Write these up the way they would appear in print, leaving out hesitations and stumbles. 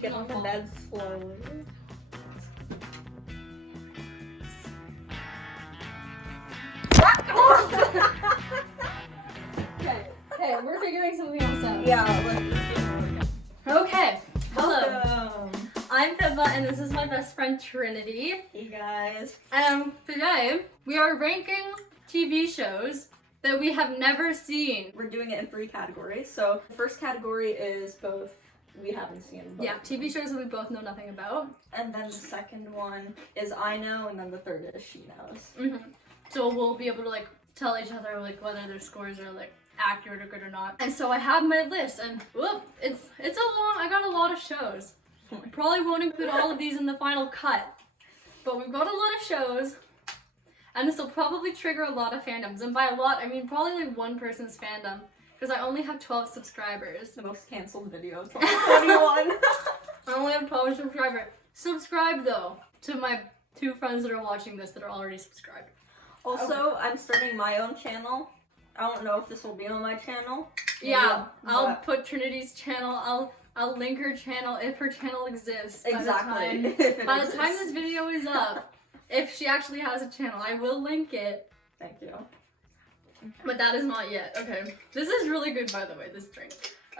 Get on the bed slowly. Okay, we're figuring something else out. Yeah, Okay, hello. welcome. I'm Pippa and this is my best friend Trinity. Hey guys. Today we are ranking TV shows that we have never seen. We're doing it in 3 categories. So the first category is both we haven't seen both. Yeah, TV shows that we both know nothing about. And then the second one is I know, and then the third is she knows. Mm-hmm. So we'll be able to like tell each other like whether their scores are like accurate or good or not. And so I have my list, and whoop, it's I got a lot of shows. I probably won't include all of these in the final cut, but we've got a lot of shows, and this will probably trigger a lot of fandoms. And by a lot, I mean probably like one person's fandom, because I only have 12 subscribers. The most canceled video of 2021. I only have 12 subscribers. Subscribe though to my 2 friends that are watching this that are already subscribed. Also, I'm starting my own channel. I don't know if this will be on my channel. Yeah, I'll but- put Trinity's channel. I'll link her channel if her channel exists. Exactly. By the time this video is up, if she actually has a channel, I will link it. Thank you. But that is not yet. Okay. This is really good, by the way, this drink.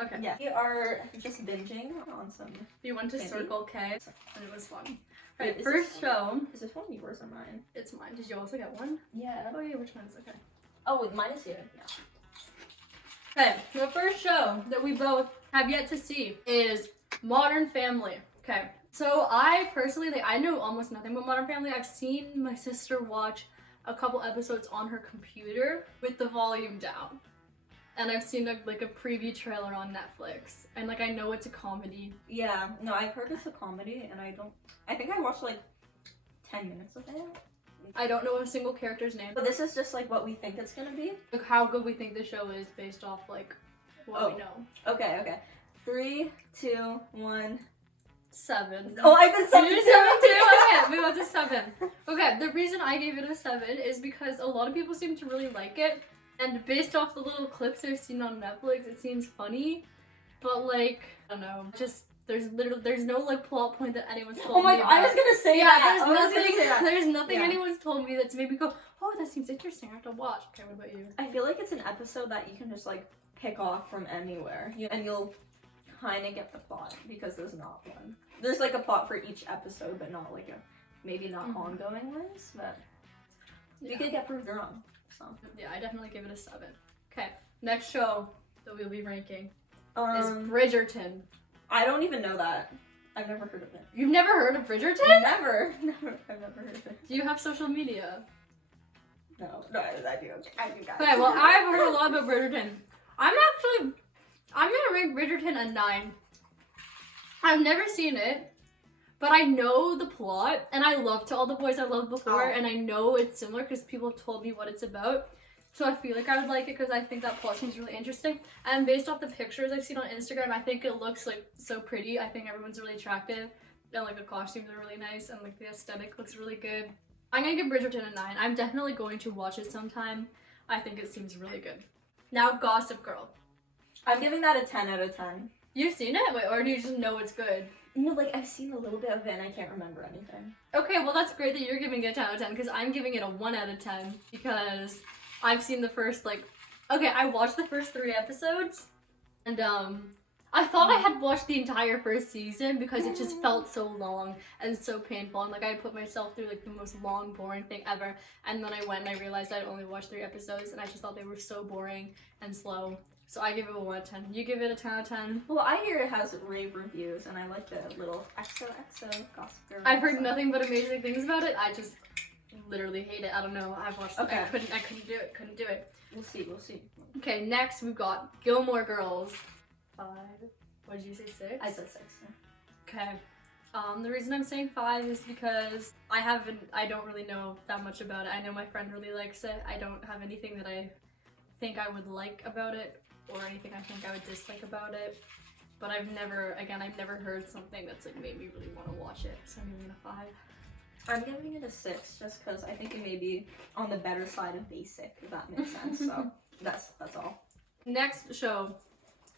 Okay. Yeah. We are just binging on some. We went to Candy? Circle K, and it was fun. Wait, Right, is first this show. Is this one yours or mine? It's mine. Did you also get one? Yeah. Oh yeah, which one's okay? Oh, wait, mine is here. Yeah. Okay, the first show that we both have yet to see is Modern Family. Okay, so I personally, I know almost nothing about Modern Family. I've seen my sister watch a couple episodes on her computer with the volume down. And I've seen a preview trailer on Netflix. And like, I know it's a comedy. Yeah. No, I've heard it's a comedy, and I think I watched like 10 minutes of it. I don't know a single character's name. But this is just like what we think it's gonna be. Like how good we think the show is based off like what we know. Okay. 3, 2, 1. 7. Oh, I did 7 You did too. 7 too? Okay, we went to 7. Okay, the reason I gave it a 7 is because a lot of people seem to really like it, and based off the little clips I've seen on Netflix, it seems funny, but like, I don't know, just there's no like plot point that anyone's told me. Oh my god, I was gonna say that. There's nothing Yeah. anyone's told me that's made me go, oh, that seems interesting, I have to watch. Okay, what about you? I feel like it's an episode that you can just like pick off from anywhere, and you'll kind of get the plot because there's not one. There's like a plot for each episode, but not like maybe not ongoing ones. But you could get proved wrong. So yeah, I definitely give it a 7. Okay, next show that we'll be ranking is um, Bridgerton. I don't even know that. I've never heard of it. You've never heard of Bridgerton? Never. I've never heard of it. Do you have social media? No, I do. I do, guys. Okay, well, I've heard a lot about Bridgerton. I'm gonna rank Bridgerton a 9. I've never seen it, but I know the plot, and I love To All the Boys I Loved Before, and I know it's similar because people have told me what it's about. So I feel like I would like it because I think that plot seems really interesting. And based off the pictures I've seen on Instagram, I think it looks like so pretty. I think everyone's really attractive, and like the costumes are really nice, and like the aesthetic looks really good. I'm gonna give Bridgerton a 9. I'm definitely going to watch it sometime. I think it seems really good. Now, Gossip Girl. I'm giving that a 10 out of 10. You've seen it? Wait, or do you just know it's good? No, like I've seen a little bit of it and I can't remember anything. Okay, well that's great that you're giving it a 10 out of 10 because I'm giving it a 1 out of 10 because I've seen the first I watched the first 3 episodes and I thought I had watched the entire first season because it just felt so long and so painful, and like I had put myself through like the most long, boring thing ever, and then I went and I realized I'd only watched 3 episodes and I just thought they were so boring and slow. So I give it a 1 out of 10. You give it a 10 out of 10? Well, I hear it has rave reviews, and I like the little XOXO Gossip Girl. I've heard nothing but amazing things about it. I just literally hate it. I don't know. I've watched it. Okay. I couldn't do it. We'll see. Okay, next we've got Gilmore Girls. 5. What did you say, 6? I said 6. Okay. The reason I'm saying 5 is because I don't really know that much about it. I know my friend really likes it. I don't have anything that I think I would like about it or anything I think I would dislike about it. But I've never heard something that's like made me really want to watch it. So I'm giving it a 5. I'm giving it a 6 just because I think it may be on the better side of basic, if that makes sense. So that's all. Next show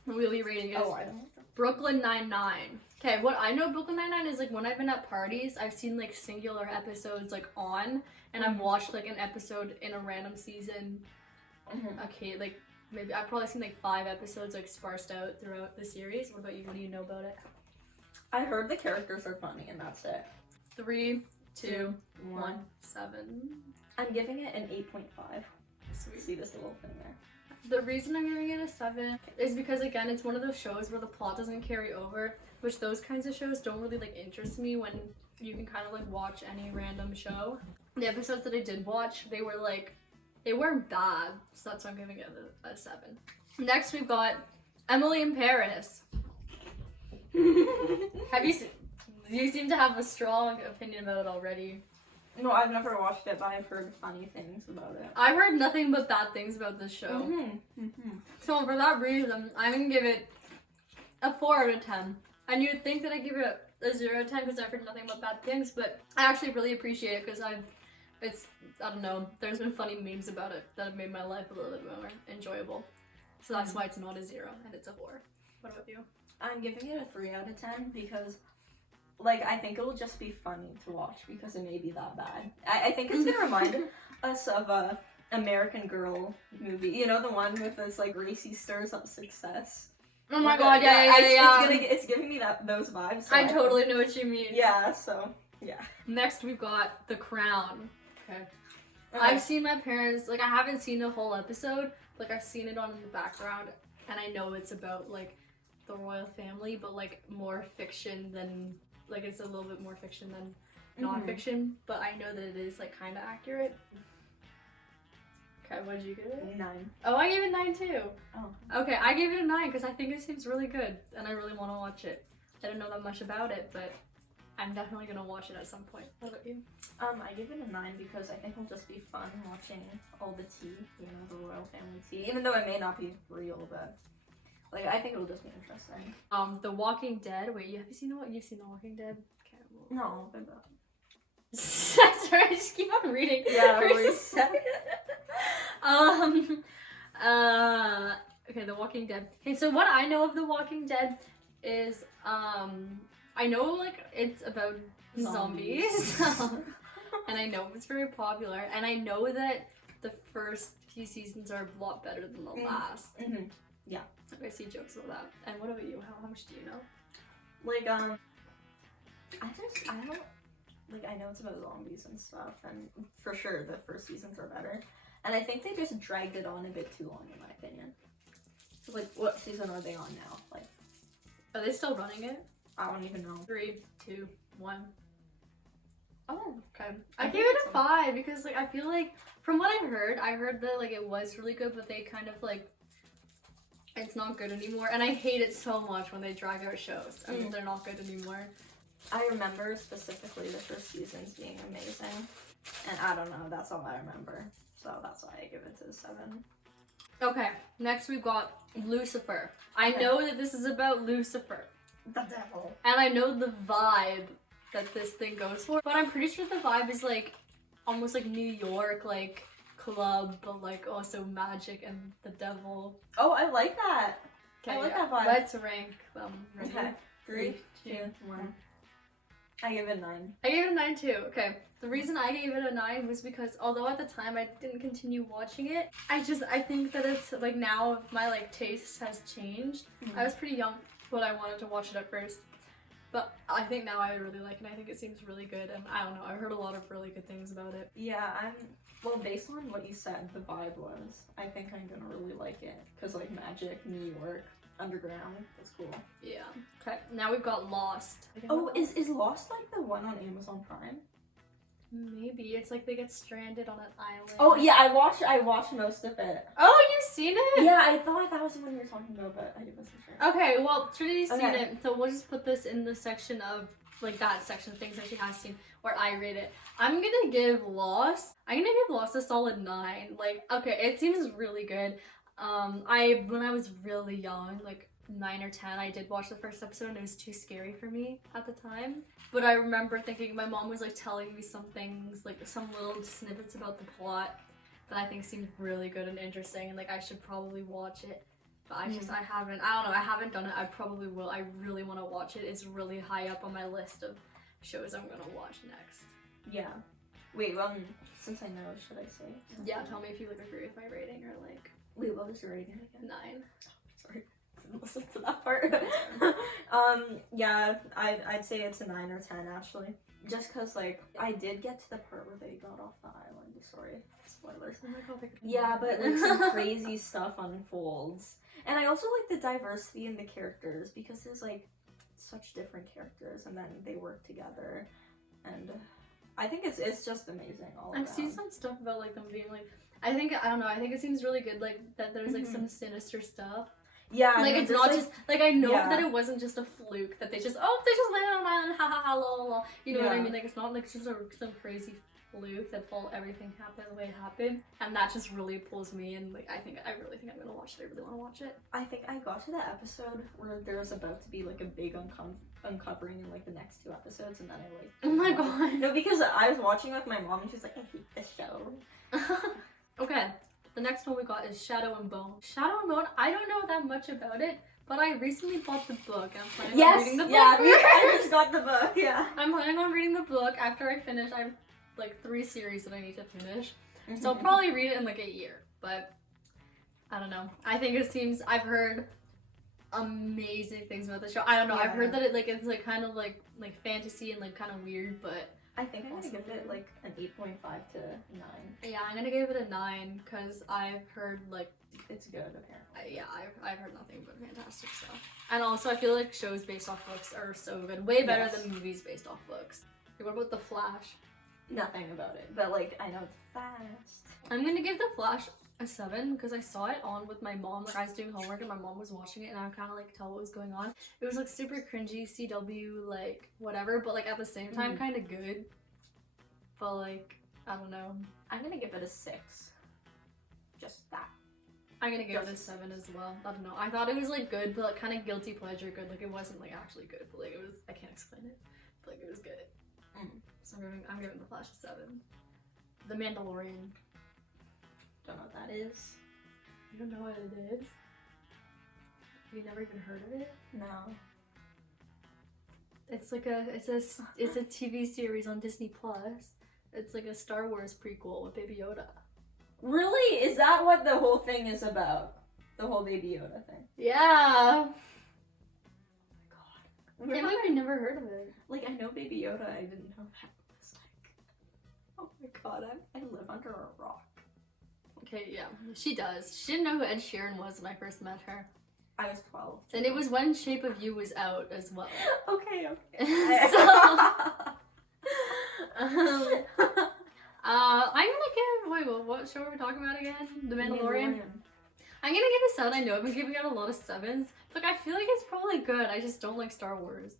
we'll be rating is Oh, I don't know. Brooklyn Nine-Nine. Okay, what I know Brooklyn Nine-Nine is, like, when I've been at parties, I've seen, like, singular episodes, like, on, and I've watched, like, an episode in a random season. Okay, like, maybe I've probably seen, like, 5 episodes, like, sparsed out throughout the series. What about you? What do you know about it? I heard the characters are funny, and that's it. 3, 2, 1. 1, 7. I'm giving it an 8.5. Sweet. See this little thing there? The reason I'm giving it a 7 is because, again, it's one of those shows where the plot doesn't carry over, which those kinds of shows don't really, like, interest me when you can kind of, like, watch any random show. The episodes that I did watch, they were, like, they weren't bad, so that's why I'm giving it a 7. Next, we've got Emily in Paris. Have you seen? You seem to have a strong opinion about it already. No, I've never watched it, but I've heard funny things about it. I've heard nothing but bad things about this show. So for that reason, I'm gonna give it a 4 out of 10. And you'd think that I give it a 0 out of 10 because I've heard nothing but bad things, but I actually really appreciate it because I don't know, there's been funny memes about it that have made my life a little bit more enjoyable. So that's why it's not a 0 and it's a 4. What about you? I'm giving it a 3 out of 10 because, like, I think it'll just be funny to watch because it may be that bad. I think it's gonna remind us of a American Girl movie. You know, the one with this, like, racy stirs up success. Oh my god, yeah. It's giving me those vibes. So I totally know what you mean. Yeah, so, yeah. Next we've got The Crown. Okay. I've seen my parents, like, I haven't seen the whole episode, like, I've seen it on in the background, and I know it's about, like, the royal family, but, like, more fiction than, like, it's a little bit more fiction than non-fiction, but I know that it is, like, kind of accurate. Okay, what did you give it? 9. Oh, I gave it 9 too. Oh. Okay, I gave it a 9 because I think it seems really good, and I really want to watch it. I don't know that much about it, but I'm definitely gonna watch it at some point. What about you? I give it a 9 because I think it'll just be fun watching all the tea, you know, the royal family tea. Even though it may not be real, but, like, I think it'll just be interesting. The Walking Dead. Wait, have you seen you've seen The Walking Dead? Okay, No, but not. Sorry, I just keep on reading. Yeah, okay, The Walking Dead. Okay, so what I know of The Walking Dead is, I know, like, it's about zombies. And I know it's very popular, and I know that the first few seasons are a lot better than the last. Yeah. I see jokes about that. And what about you? How much do you know? Like, I know it's about zombies and stuff, and for sure the first seasons are better. And I think they just dragged it on a bit too long, in my opinion. So, like, what season are they on now? Like, are they still running it? I don't even know. 3, 2, 1. Oh, okay. I gave it a 5 because, like, I feel like from what I heard that, like, it was really good, but they kind of, like, it's not good anymore. And I hate it so much when they drag out shows and they're not good anymore. I remember specifically the first seasons being amazing, and I don't know, that's all I remember. So that's why I give it a 7. Okay, next we've got Lucifer. I know that this is about Lucifer. The devil. And I know the vibe that this thing goes for, but I'm pretty sure the vibe is, like, almost like New York, like, club, but, like, also magic and the devil. Oh, I like that. Okay, I like that vibe. Let's rank them. Okay. 3, 2, 1. I give it a 9. I gave it a 9 too. Okay. The reason I gave it a 9 was because although at the time I didn't continue watching it, I think that it's, like, now my, like, taste has changed. I was pretty young when I wanted to watch it at first, but I think now I really like it. I think it seems really good, and I don't know, I've heard a lot of really good things about it. Yeah, well, based on what you said, the vibe was, I think I'm gonna really like it, because, like, magic, New York, underground, that's cool. Yeah. Okay, now we've got Lost. Oh, is Lost, like, the one on Amazon Prime? Maybe. It's like they get stranded on an island. Oh, yeah, I watched most of it. Oh, you've seen it? Yeah, I thought that was the one you were talking about, but I wasn't sure. Okay, well, Trinity's seen it, so we'll just put this in the section of, like, that section of things that she has seen, where I rate it. I'm gonna give Lost a solid 9. Like, okay, it seems really good. When I was really young, like 9 or 10, I did watch the first episode and it was too scary for me at the time. But I remember thinking, my mom was, like, telling me some things, like some little snippets about the plot that I think seemed really good and interesting, and, like, I should probably watch it. But I don't know, I haven't done it. I probably will. I really want to watch it. It's really high up on my list of shows I'm gonna watch next. Yeah. Wait, since I know, should I say? Yeah, tell me if you agree with my rating or like. Wait, what was your rating again? 9. Sorry, didn't listen to that part. Yeah, I'd say it's a 9 or 10 actually. Just cause like I did get to the part where they got off the island. Sorry, spoilers. Oh my god. Yeah, but like some crazy stuff unfolds, and I also like the diversity in the characters because there's like such different characters, and then they work together, and I think it's just amazing all around. I've seen some stuff about like them being like. I think it seems really good. Like that there's like some sinister stuff. Yeah, like it's not just like I know yeah. that it wasn't just a fluke that they just landed on an island, ha ha ha la la. You know what I mean? Like it's not like just some crazy fluke that everything happened the way it happened, and that just really pulls me in. Like I really think I'm gonna watch it. I really want to watch it. I think I got to the episode where there was about to be like a big uncovering in like the next 2 episodes, and then I like. Oh my god! No, because I was watching with my mom, and she's like, I hate this show. Okay. The next one we got is Shadow and Bone. Shadow and Bone, I don't know that much about it, but I recently bought the book. I'm planning on reading the book. Yeah, I just got the book, yeah. I'm planning on reading the book after I finish. I have like 3 series that I need to finish. So I'll probably read it in like a year, but I don't know. I think I've heard amazing things about the show. I don't know, I've heard that it's like kind of like fantasy and like kind of weird, but I think I'm gonna give it like an 8.5 to 9. Yeah, I'm gonna give it a 9 because I've heard like it's good apparently. I've heard nothing but fantastic stuff. And also I feel like shows based off books are so good, way better than movies based off books. Okay, what about The Flash? Nothing about it, but like I know it's fast. I'm gonna give The Flash a 7 because I saw it on with my mom. Like I was doing homework and my mom was watching it, and I kind of like tell what was going on. It was like super cringy, CW, like whatever, but like at the same time kind of good. But like I don't know. I'm gonna give it a 6. Just that. I'm gonna give it a 7 as well. I don't know. I thought it was like good, but like kind of guilty pleasure good. Like it wasn't like actually good, but like it was. I can't explain it. But like it was good. So I'm giving The Flash a 7. The Mandalorian. Don't know what that is. You don't know what it is? You never even heard of it? No. It's like it's a TV series on Disney Plus. It's like a Star Wars prequel with Baby Yoda. Really? Is that what the whole thing is about? The whole Baby Yoda thing? Yeah. Oh my god. I've never heard of it. Like I know Baby Yoda, I didn't know that was like. Oh my god, I live under a rock. Okay, yeah, she does. She didn't know who Ed Sheeran was when I first met her. I was 12. And it was when Shape of You was out as well. Okay. I'm gonna give, what show are we talking about again? The Mandalorian? I'm gonna give it a 7. I know I've been giving out a lot of 7s. Like, I feel like it's probably good. I just don't like Star Wars.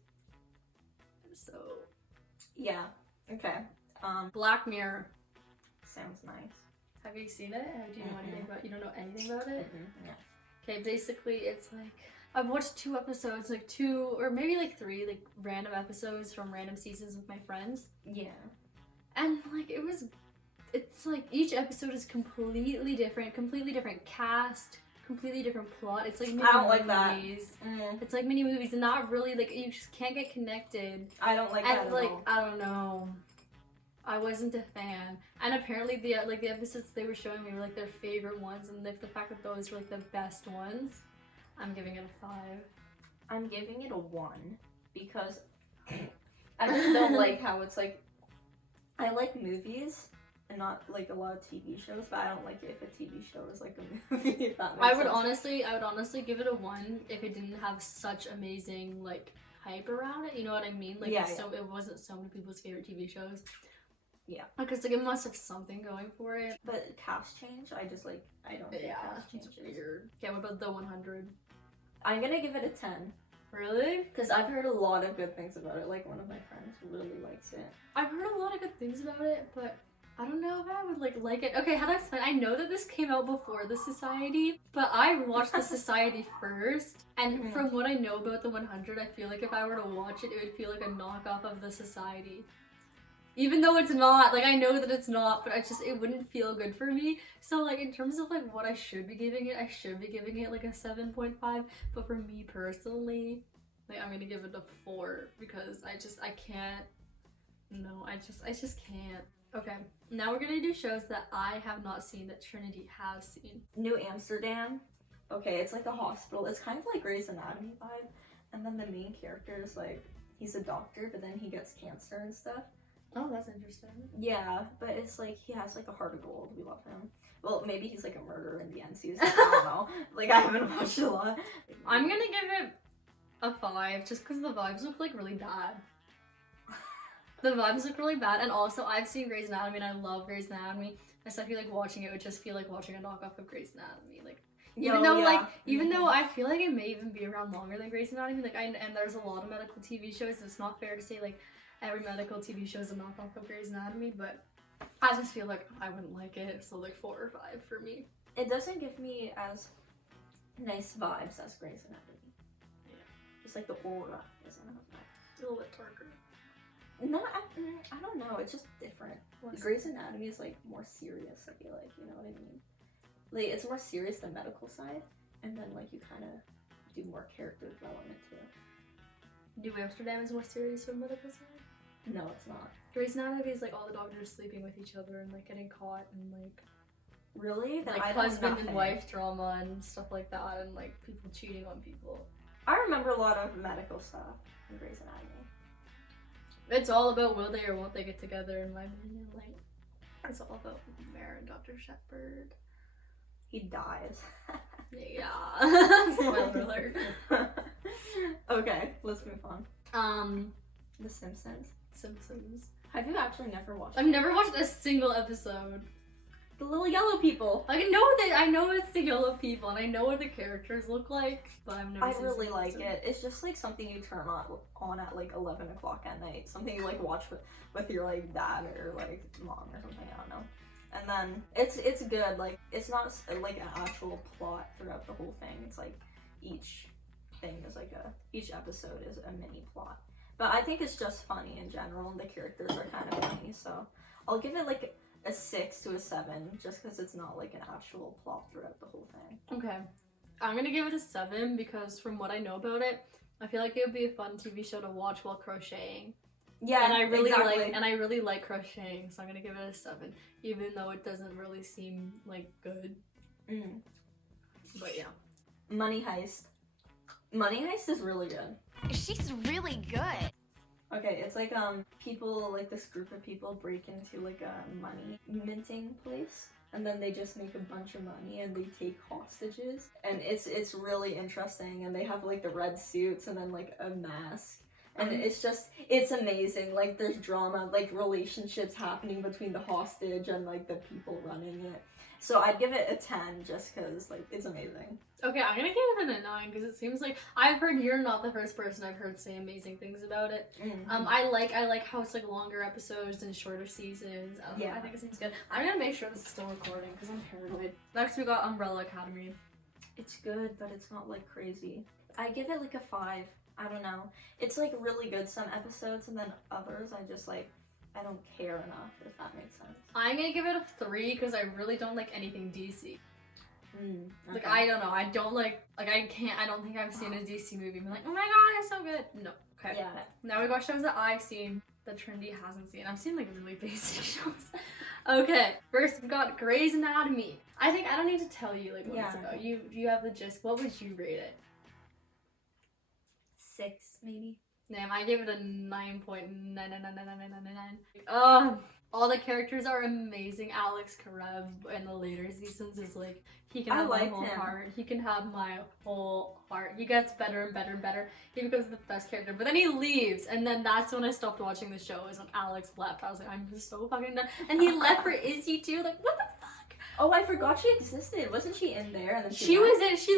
So. Yeah. Okay. Black Mirror. Sounds nice. Have you seen it? Do you know anything about? You don't know anything about it? Yeah. Okay, basically it's like I've watched 2 episodes, like 2 or maybe like 3 like random episodes from random seasons with my friends. Yeah. And like it's like each episode is completely different cast, completely different plot. It's like mini I don't like movies. That. It's like mini movies and not really like you just can't get connected. I don't like that at like all. I don't know. I wasn't a fan, and apparently the episodes they were showing me were like their favorite ones, and the fact that those were like the best ones, I'm giving it a 5. I'm giving it a 1 because I just don't like how it's like. I like movies and not like a lot of TV shows, but I don't like it if a TV show is like a movie. If that makes I would sense. honestly give it a 1 if it didn't have such amazing like hype around it. You know what I mean? Like so it wasn't so many people's favorite TV shows. Yeah, because like it must have something going for it. But cast change, I just like I don't think cast change is weird. Okay, what about The 100? I'm gonna give it a 10. Really? Because I've heard a lot of good things about it. Like one of my friends really likes it. I've heard a lot of good things about it, but I don't know if I would like it. Okay, how do I explain? I know that this came out before The Society, but I watched The Society first, and from what I know about The 100, I feel like if I were to watch it, it would feel like a knockoff of The Society. Even though it's not, like, I know that it's not, but it wouldn't feel good for me. So, like, in terms of, like, what I should be giving it, I should be giving it, like, a 7.5. But for me personally, like, I'm gonna give it a 4 because I can't. No, I just can't. Okay, now we're gonna do shows that I have not seen that Trinity has seen. New Amsterdam. Okay, it's like a hospital. It's kind of like Grey's Anatomy vibe. And then the main character is like, he's a doctor, but then he gets cancer and stuff. Oh, that's interesting. Yeah, but it's like he has like a heart of gold. We love him. Well, maybe he's like a murderer in the end season. I don't know. Like, I haven't watched a lot. I'm gonna give it a 5 just because the vibes look like really bad. The vibes look really bad, and also I've seen Grey's Anatomy and I love Grey's Anatomy. And so I feel like watching it would just feel like watching a knockoff of Grey's Anatomy. Like, even though I feel like it may even be around longer than Grey's Anatomy, like, and there's a lot of medical TV shows, so it's not fair to say like every medical TV show is a knockoff of Grey's Anatomy, but I just feel like I wouldn't like it, so like 4 or 5 for me. It doesn't give me as nice vibes as Grey's Anatomy. Yeah. It's like the aura isn't enough. A little bit darker. No, I don't know. It's just different. Grey's Anatomy is like more serious, I feel like, you know what I mean? Like, it's more serious than medical side, and then like you kind of do more character development too. New Amsterdam is more serious than medical side? No, it's not. Grey's Anatomy is like all the doctors sleeping with each other and like getting caught and like Really? Then like I don't husband and nothing. wife drama and stuff like that, and like people cheating on people. I remember a lot of medical stuff in Grey's Anatomy. It's all about will they or won't they get together, in my opinion. Like, it's all about Mare and Dr. Shepard. He dies. Yeah. Spoiler alert. Okay, let's move on. The Simpsons. Simpsons. Have you actually never watched I've never watched a single episode. The little yellow people? I know it's the yellow people, and I know what the characters look like, but I've never I seen really some like episode. it. It's just like something you turn on at like 11 o'clock at night. Something you like watch with your like dad or like mom or something, I don't know. And then it's good. Like, it's not like an actual plot throughout the whole thing. It's like each thing is like each episode is a mini plot. But I think it's just funny in general, and the characters are kind of funny, so I'll give it like a 6 to a 7, just because it's not like an actual plot throughout the whole thing. Okay. I'm gonna give it a 7 because from what I know about it, I feel like it would be a fun TV show to watch while crocheting. Yeah, and I really exactly. like crocheting, so I'm gonna give it a 7, even though it doesn't really seem like good. But yeah. Money Heist. Money Heist is really good. She's really good. Okay, it's like people, like this group of people break into like a money minting place, and then they just make a bunch of money and they take hostages, and it's really interesting, and they have like the red suits and then like a mask, and it's amazing. Like, there's drama, like relationships happening between the hostage and like the people running it. So I'd give it a 10 just because like it's amazing. Okay, I'm gonna give it a 9 because it seems like I've heard you're not the first person I've heard say amazing things about it. I like how it's like longer episodes and shorter seasons. Yeah, I think it seems good. I'm gonna make sure this is still recording because I'm paranoid. Next we got Ubrella Academy. It's good, but it's not like crazy. I give it like a 5. I don't know. It's like really good some episodes, and then others I don't care enough, if that makes sense. I'm gonna give it a 3 because I really don't like anything DC. Okay. Like, I don't know. I don't I don't think I've seen a DC movie and be like, oh my god, it's so good. No. Okay. Yeah. Now we got shows that I've seen that Trinity hasn't seen. I've seen like really basic shows. Okay. First we've got Grey's Anatomy. I don't need to tell you like what it's about. You have the gist. What would you rate it? 6 maybe. Damn, I gave it a 9.9999999. All the characters are amazing. Alex Karev in the later seasons is like, he can have my whole heart. He can have my whole heart. He gets better and better and better. He becomes the best character. But then he leaves, and then that's when I stopped watching the show, is when Alex left. I was like, I'm just so fucking done. And he left for Izzy too. Like, what the fuck? Oh, I forgot she existed. Wasn't she in there? And then she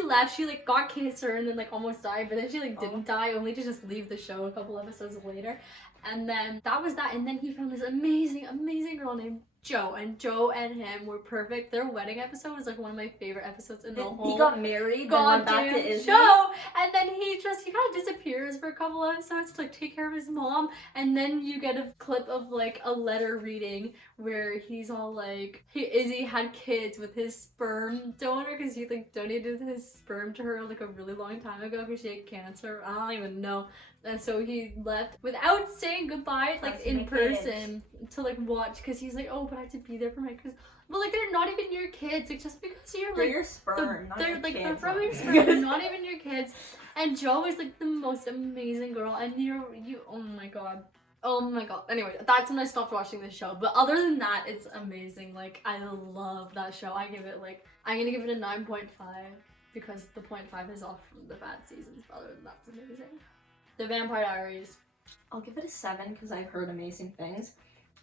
left. She like got cancer and then like almost died, but then she like didn't die, only to just leave the show a couple episodes later. And then that was that. And then he found this amazing, amazing girl named Joe and him were perfect. Their wedding episode was like one of my favorite episodes in the whole. He got married, then went back to Israel. Show, and then he kind of disappears for a couple episodes to like take care of his mom, and then you get a clip of like a letter reading where he's all like, Izzy had kids with his sperm donor because he like donated his sperm to her like a really long time ago because she had cancer. I don't even know. And so he left without saying goodbye, like in person, to like watch, because he's like, oh, but I have to be there for my kids. But like, they're not even your kids. Like, just because you're like, your sperm, they're like, they're from your sperm, they're not even your kids. And Joe is like the most amazing girl, and you, oh my god. Oh my god. Anyway, that's when I stopped watching the show. But other than that, it's amazing. Like, I love that show. I'm gonna give it a 9.5 because the 0.5 is off from the bad seasons. But other than that, it's amazing. The Vampire Diaries. I'll give it a 7 because I've heard amazing things.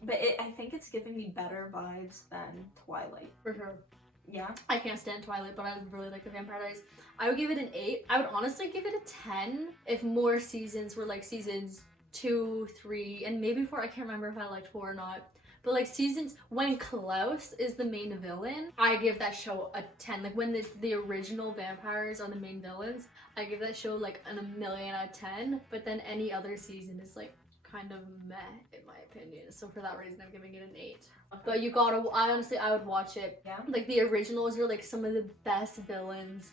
But I think it's giving me better vibes than Twilight. For sure. Yeah? I can't stand Twilight, but I really like the Vampire Diaries. I would give it an 8. I would honestly give it a 10 if more seasons were like seasons 2, 3, and maybe 4. I can't remember if I liked 4 or not. But like seasons when Klaus is the main villain, I give that show a 10. Like when the original vampires are the main villains, I give that show like a million out of 10. But then any other season is like kind of meh in my opinion. So for that reason, I'm giving it an 8. But I would watch it. Yeah. Like the originals are like some of the best villains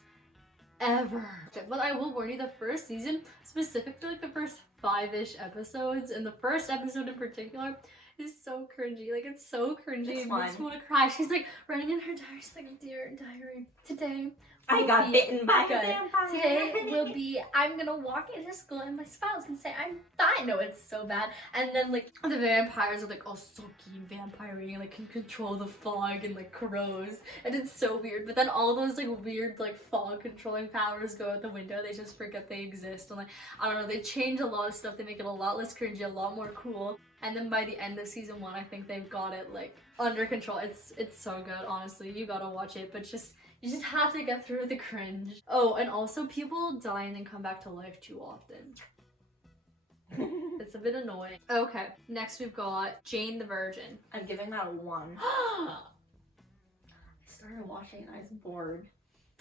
ever. But I will warn you, the first season, specifically like the first 5-ish episodes, and the first episode in particular, is so cringy. Like, it's so cringy. It makes me want to cry. She's like writing in her diary. She's like, dear diary, today I got bitten by a vampire. Today will be, I'm gonna walk into school and my smile can say, I'm fine. No, it's so bad. And then like the vampires are like all sulky and vampire-y and like can control the fog and like crows. And it's so weird. But then all those like weird like fog controlling powers go out the window. They just forget they exist. And like, I don't know, they change a lot of stuff. They make it a lot less cringy, a lot more cool. And then by the end of season 1, I think they've got it like under control. It's so good, honestly. You gotta watch it, but you just have to get through the cringe. Oh, and also people die and then come back to life too often. It's a bit annoying. Okay, next we've got Jane the Virgin. I'm giving that a 1. I started watching and I was bored.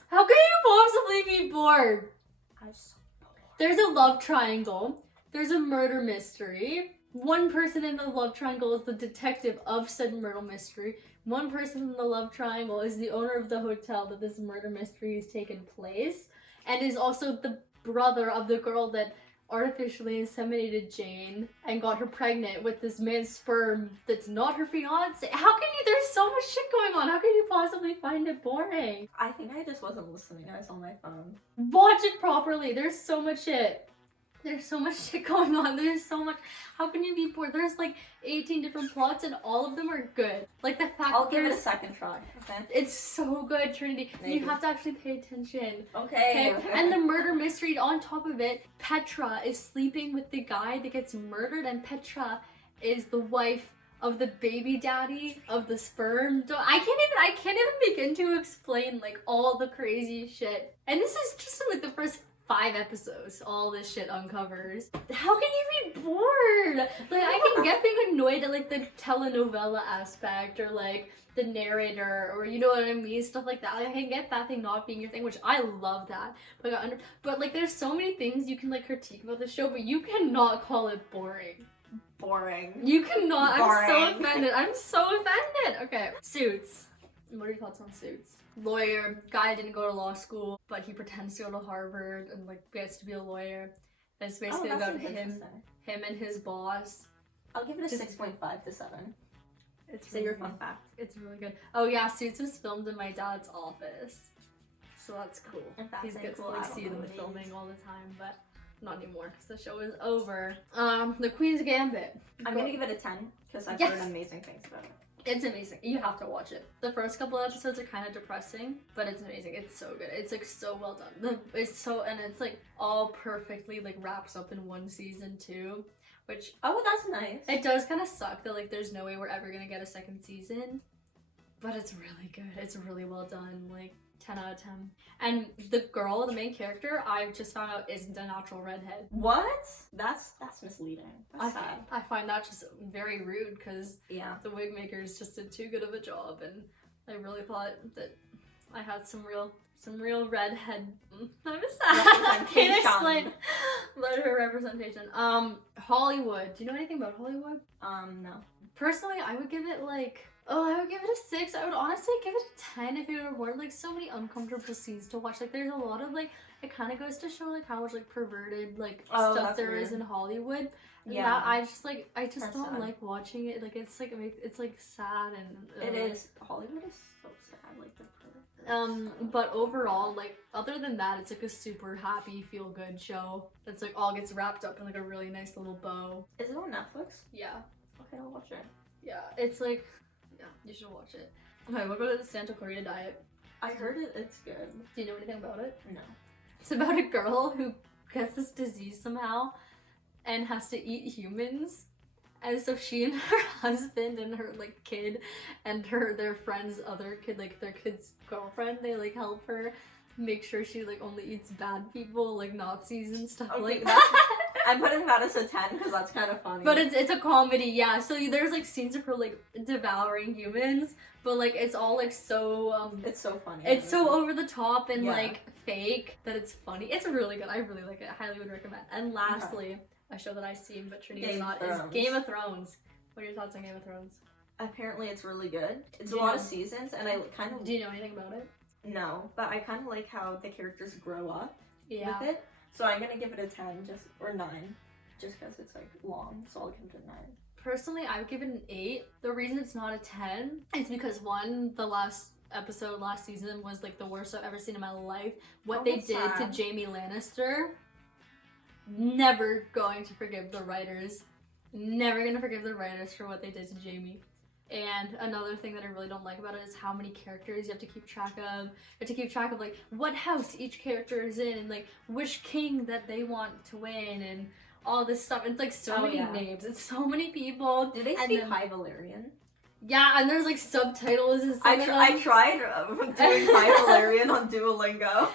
How can you possibly be bored? I was so bored. There's a love triangle. There's a murder mystery. One person in the love triangle is the detective of said murder mystery. One person in the love triangle is the owner of the hotel that this murder mystery has taken place, and is also the brother of the girl that artificially inseminated Jane and got her pregnant with this man's sperm that's not her fiance. How can you? There's so much shit going on. How can you possibly find it boring? I think I just wasn't listening. I was on my phone. Watch it properly. There's so much shit. There's so much shit going on. There's so much. How can you be bored? There's like 18 different plots and all of them are good. Like the fact I'll give it a second try. Okay. It's so good, Trinity. Maybe. You have to actually pay attention. Okay. And the murder mystery on top of it, Petra is sleeping with the guy that gets murdered, and Petra is the wife of the baby daddy of the sperm. I can't even begin to explain like all the crazy shit. And this is just like the first 5 episodes, all this shit uncovers. How can you be bored? Like, I can get being annoyed at like the telenovela aspect or like the narrator or you know what I mean, stuff like that. Like, I can get that thing not being your thing, which I love that. But like, there's so many things you can like critique about the show, but you cannot call it boring. Boring. You cannot. Boring. I'm so offended. I'm so offended. Okay, Suits. What are your thoughts on Suits? Lawyer, guy didn't go to law school, but he pretends to go to Harvard and like gets to be a lawyer. And it's basically about him and his boss. I'll give it a 6.5 to 7. It's Say your fun fact. It's really good. Oh yeah, Suits was filmed in my dad's office, so that's cool. He gets to like see them filming all the time, but not anymore because the show is over. The Queen's Gambit. I'm gonna give it a 10 because I've heard amazing things about it. It's amazing. You have to watch it. The first couple of episodes are kind of depressing, but it's amazing. It's so good. It's like so well done. It's like all perfectly like wraps up in one season too, which that's nice. It does kind of suck that like there's no way we're ever gonna get a second season, but it's really good. It's really well done. Like 10 out of 10. And the girl, the main character, I just found out isn't a natural redhead. What? That's misleading. That's sad. I find that just very rude because Yeah. the wig makers just did too good of a job, and I really thought that I had some real redhead. I'm sad. I can't explain but her representation. Hollywood. Do you know anything about Hollywood? No. Personally, I would give it I would give it a 6. I would honestly give it a 10 if it were like so many uncomfortable scenes to watch. Like there's a lot of like, it kind of goes to show like how much like perverted like stuff there is in Hollywood. And Yeah. that I just That's don't sad. like watching it. Like it's like sad and It is. Hollywood is so sad. Like the pervert. But overall, like other than that, it's like a super happy, feel good show. That's like all gets wrapped up in like a really nice little bow. Is it on Netflix? Yeah. Okay, I'll watch it. Yeah. It's like, yeah, you should watch it. Okay, we'll go to the Santa Clarita Diet. I heard it's good. Do you know anything about it? No. It's about a girl who gets this disease somehow and has to eat humans. And so she and her husband and her like kid and their friend's other kid, like their kid's girlfriend, they like help her make sure she like only eats bad people, like Nazis and stuff like that. I'm putting that as a 10 because that's kind of funny. But it's a comedy, yeah. So there's like scenes of her like devouring humans, but like it's all like so it's so funny. it's so over the top and Yeah. like fake that it's funny. It's really good. I really like it. I highly would recommend. And lastly, a show that I've seen but Trinity is not is Game of Thrones. What are your thoughts on Game of Thrones? Apparently it's really good. It's Do a you lot know- of seasons and I kind of Do you know anything about it? no, but I kind of like how the characters grow up Yeah. with it. So I'm gonna give it a 10 or 9 just because it's like long. So I'll give it a 9. Personally, I would give it an 8. The reason it's not a 10 is because one, the last episode last season was like the worst I've ever seen in my life. What Oh, they that's did to sad. Jaime Lannister, never going to forgive the writers. Never gonna forgive the writers for what they did to Jaime. And another thing that I really don't like about it is how many characters you have to keep track of. You have to keep track of like what house each character is in and like which king that they want to win and all this stuff. It's like so Oh, many yeah. names. It's so many people. Do they And speak then- High Valyrian? Yeah, and there's like subtitles and stuff. I tried doing High Valyrian on Duolingo.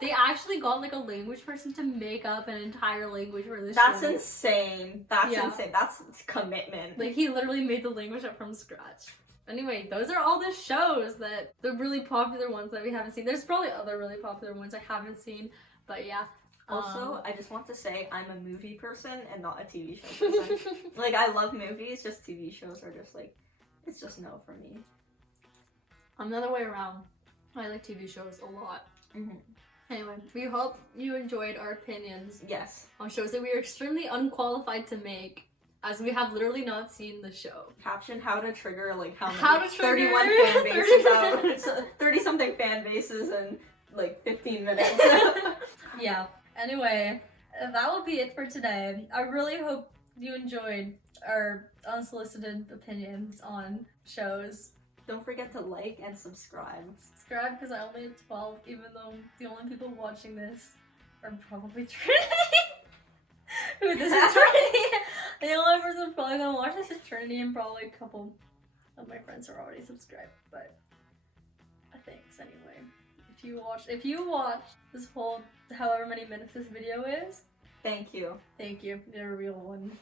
They actually got like a language person to make up an entire language for this That's show. insane. That's Yeah. insane. That's commitment. Like he literally made the language up from scratch. Anyway, those are all the shows that the really popular ones that we haven't seen. There's probably other really popular ones I haven't seen, but yeah. Also, I just want to say I'm a movie person and not a TV show person. Like, I love movies, just TV shows are just like, it's just no for me. I'm the other way around. I like TV shows a lot. Mm-hmm. Anyway, we hope you enjoyed our opinions Yes. on shows that we are extremely unqualified to make, as we have literally not seen the show. Caption how to trigger, like, how many? How to trigger 31 fan bases out. 30-something fan bases in, like, 15 minutes. Yeah. Anyway, that will be it for today. I really hope you enjoyed our unsolicited opinions on shows. Don't forget to like and subscribe. Subscribe because I only have 12, even though the only people watching this are probably Trinity. Who this is Trinity. The only person who's probably gonna watch this is Trinity, and probably a couple of my friends are already subscribed. But thanks anyway. If you watched this whole however many minutes this video is, Thank you. thank you. You're a real one.